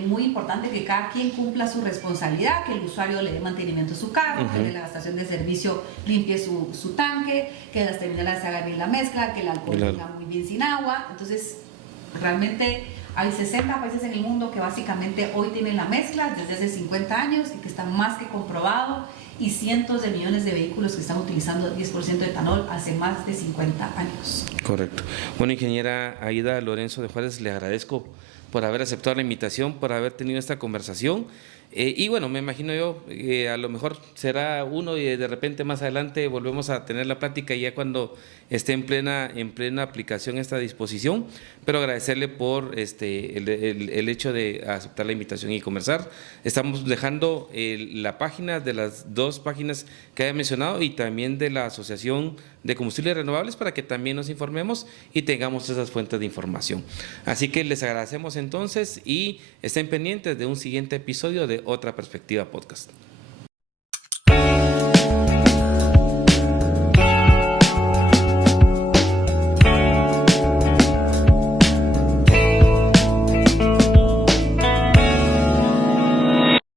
muy importante que cada quien cumpla su responsabilidad, que el usuario le dé mantenimiento a su carro, que la estación de servicio limpie su tanque, que las terminales se hagan bien la mezcla, que el alcohol venga muy bien sin agua. Entonces, realmente hay 60 países en el mundo que básicamente hoy tienen la mezcla desde hace 50 años y que está más que comprobado, y cientos de millones de vehículos que están utilizando 10% de etanol hace más de 50 años. Correcto. Bueno, ingeniera Aida Lorenzo de Juárez, le agradezco por haber aceptado la invitación, por haber tenido esta conversación. Y bueno, me imagino yo, a lo mejor será uno y de repente más adelante volvemos a tener la plática ya cuando esté en plena aplicación esta disposición, pero agradecerle por el hecho de aceptar la invitación y conversar. Estamos dejando la página de las dos páginas que haya mencionado y también de la Asociación de Combustibles Renovables para que también nos informemos y tengamos esas fuentes de información. Así que les agradecemos entonces y estén pendientes de un siguiente episodio de Otra Perspectiva Podcast.